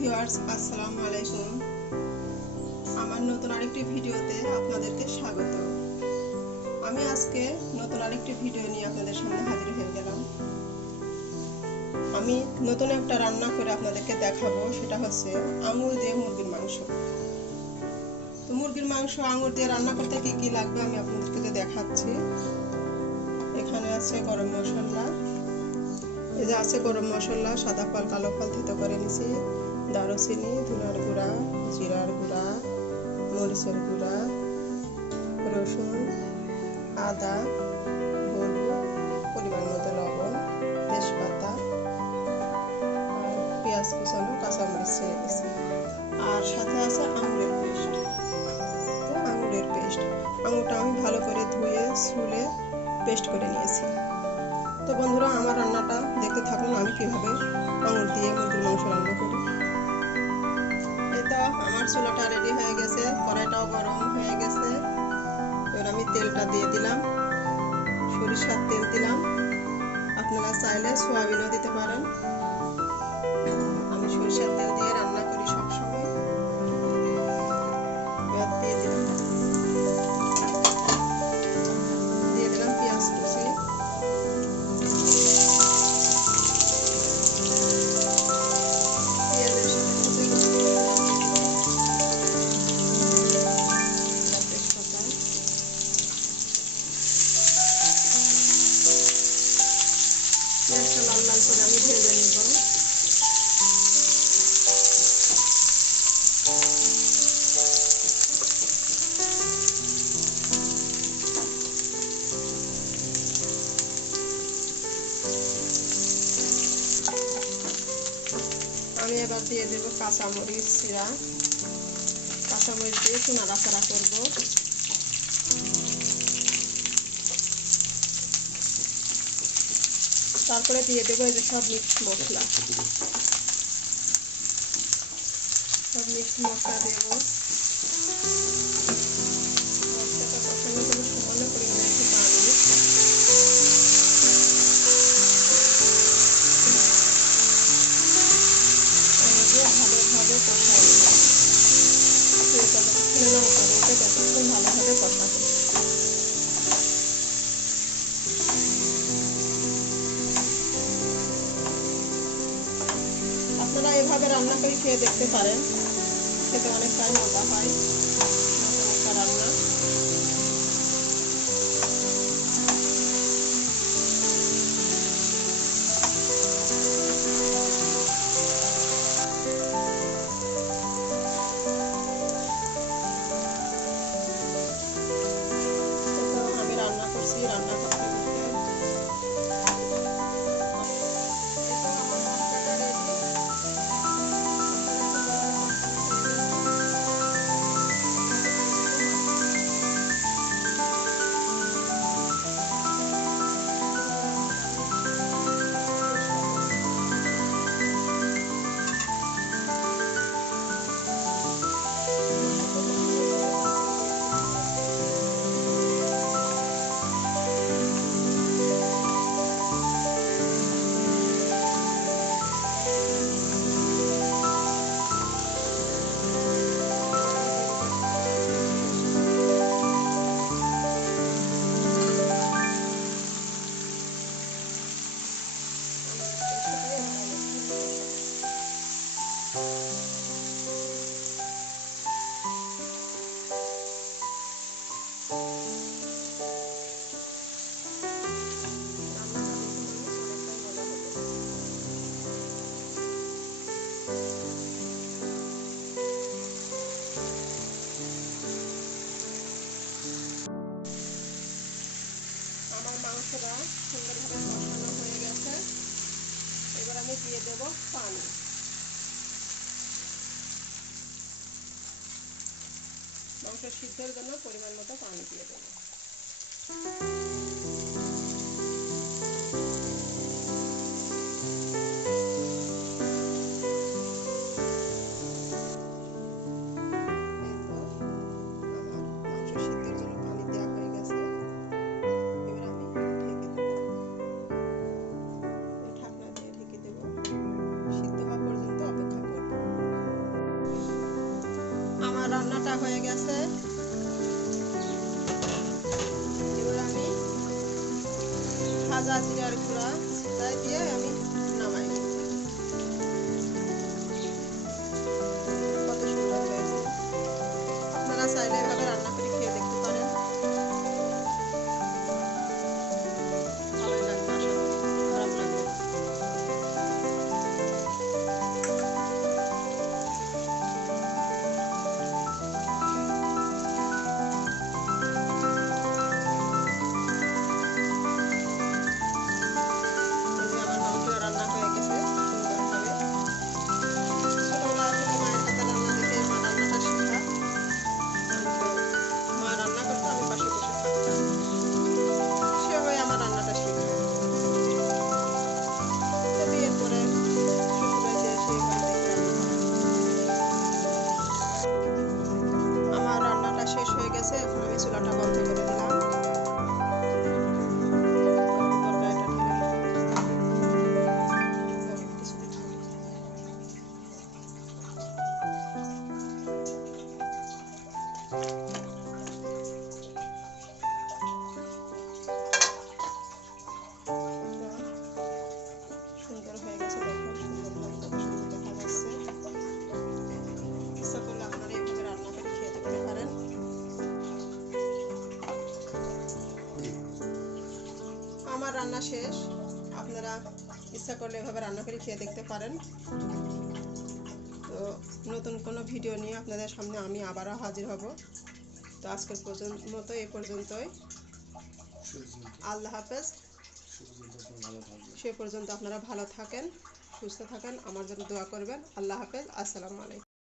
Viewers, আসসালামু আলাইকুম। আমার নতুন আরেকটি ভিডিওতে আপনাদেরকে স্বাগত। আমি আজকে নতুন আরেকটি ভিডিও নিয়ে আপনাদের সামনে হাজির হয়ে গেলাম। আমি নতুন একটা রান্না করে আপনাদেরকে দেখাবো, সেটা হচ্ছে আঙুর দিয়ে মুরগির মাংস। তো মুরগির মাংস আঙুর দিয়ে রান্না করতে কি কি লাগবে আমি আপনাদেরকে দেখাচ্ছি। এখানে আছে গরম মশলা, এই যে আছে গরম মশলা, সাদা ফল কালো ফল থেতো করে নিছি, দারুচিনি, ধনিয়ার গুঁড়া, জিরার গুঁড়া, মরিচের গুঁড়া, রসুন, আদা, হলুদ, পরিমাণ মতো লবণ, তেজপাতা আর পেঁয়াজ কুচানো, কাঁচামরিচ ছেড়ে দিছি। আর সাথে আছে আঙুরের পেস্ট। আঙুরটা আমি ভালো করে ধুয়ে ছুলে পেস্ট করে নিয়েছি। তো বন্ধুরা, আমার রান্নাটা দেখতে থাকুন আমি কিভাবে আঙুর দিয়ে মুরগির মাংস রান্না করি। এই তো আমার চুলাটা রেডি হয়ে গেছে, কড়াইটাও গরম হয়ে গেছে। এবার আমি তেলটা দিয়ে দিলাম, সরিষার তেল দিলাম। আপনারা চাইলে সয়াবিনও দিতে পারেন। আমি সরিষার তেল দিয়ে রান্না করি সবসময়। এবার দিয়ে দিলাম পেঁয়াজ কুচি, পেঁয়াজটা লাল লাল করে আমি ভেজে নেব। আমি এবার দিয়ে দেব কাঁচামরিচ চিরা, কাঁচামরিচ দিয়ে একটু নাড়াচাড়া করব। তারপরে দিয়ে দেবো এই যে সব মিক্স মশলা, দেবো। মশলাটা কষানোর জন্য সামান্য পরিমাণে একটু পানি, ভালোভাবে কষাই নিলাম। ততক্ষণ ভালোভাবে কষাবো। আপনারা এভাবে রান্না করে খেয়ে দেখতে পারেন, খেতে অনেকটাই মজা হয়। একটা রান্না আমি রান্না করছি, রান্না করতে মাংসটা সুন্দরভাবে কষানো হয়ে গেছে। এবার আমি দিয়ে দেব পানি। মাংস সিদ্ধের জন্য পরিমাণ মতো পানি দিয়ে দেব। সিদ্ধ হওয়া পর্যন্ত অপেক্ষা করব। কাটা হয়ে গেছে। এবার আমি ভাজা জিরার গুঁড়া তাই দিয়ে আমি নামাই নেব। কত সুন্দর হয়েছে। আপনারা চাইলে এভাবে রান্না করে খেয়ে দেখতে পারেন। ভালোই লাগবে, আশা করি খারাপ লাগবে না। আমার মাংস রান্না হয়ে গেছে সুন্দরভাবে। ছোটবেলা থেকে মায়ের হাতে রান্না দেখে মা রান্নাটা শেখা। মা রান্না করতো, আমি পাশে বসে থাকতাম, সেভাবে আমার রান্নাটা শেখা। তো বিয়ের পরে শ্বশুরবাড়িতে এসে এভাবে দেখে রান্না করা। আমার রান্নাটা শেষ হয়ে গেছে, এখন আমি চুলাটা বন্ধ করে দিলাম। তরকারিটা ঢেলে দিলাম। সুন্দর হয়ে গেছে, দেখুন সুন্দরভাবে কত সুন্দর দেখা যাচ্ছে। ইচ্ছা করলে আপনারা এইভাবে রান্না করে খেয়ে দেখতে পারেন। আমার রান্না শেষ, আপনারা ইচ্ছা করলে এভাবে রান্না করে খেয়ে দেখতে পারেন। তো নতুন কোনো ভিডিও নিয়ে আপনাদের সামনে আমি আবারও হাজির হব। তো আজকের মতো এই পর্যন্তই। আল্লাহ হাফেজ। সে পর্যন্ত আপনারা ভালো থাকেন, সুস্থ থাকেন, আমার জন্য দোয়া করবেন। আল্লাহ হাফেজ। আসসালামু আলাইকুম।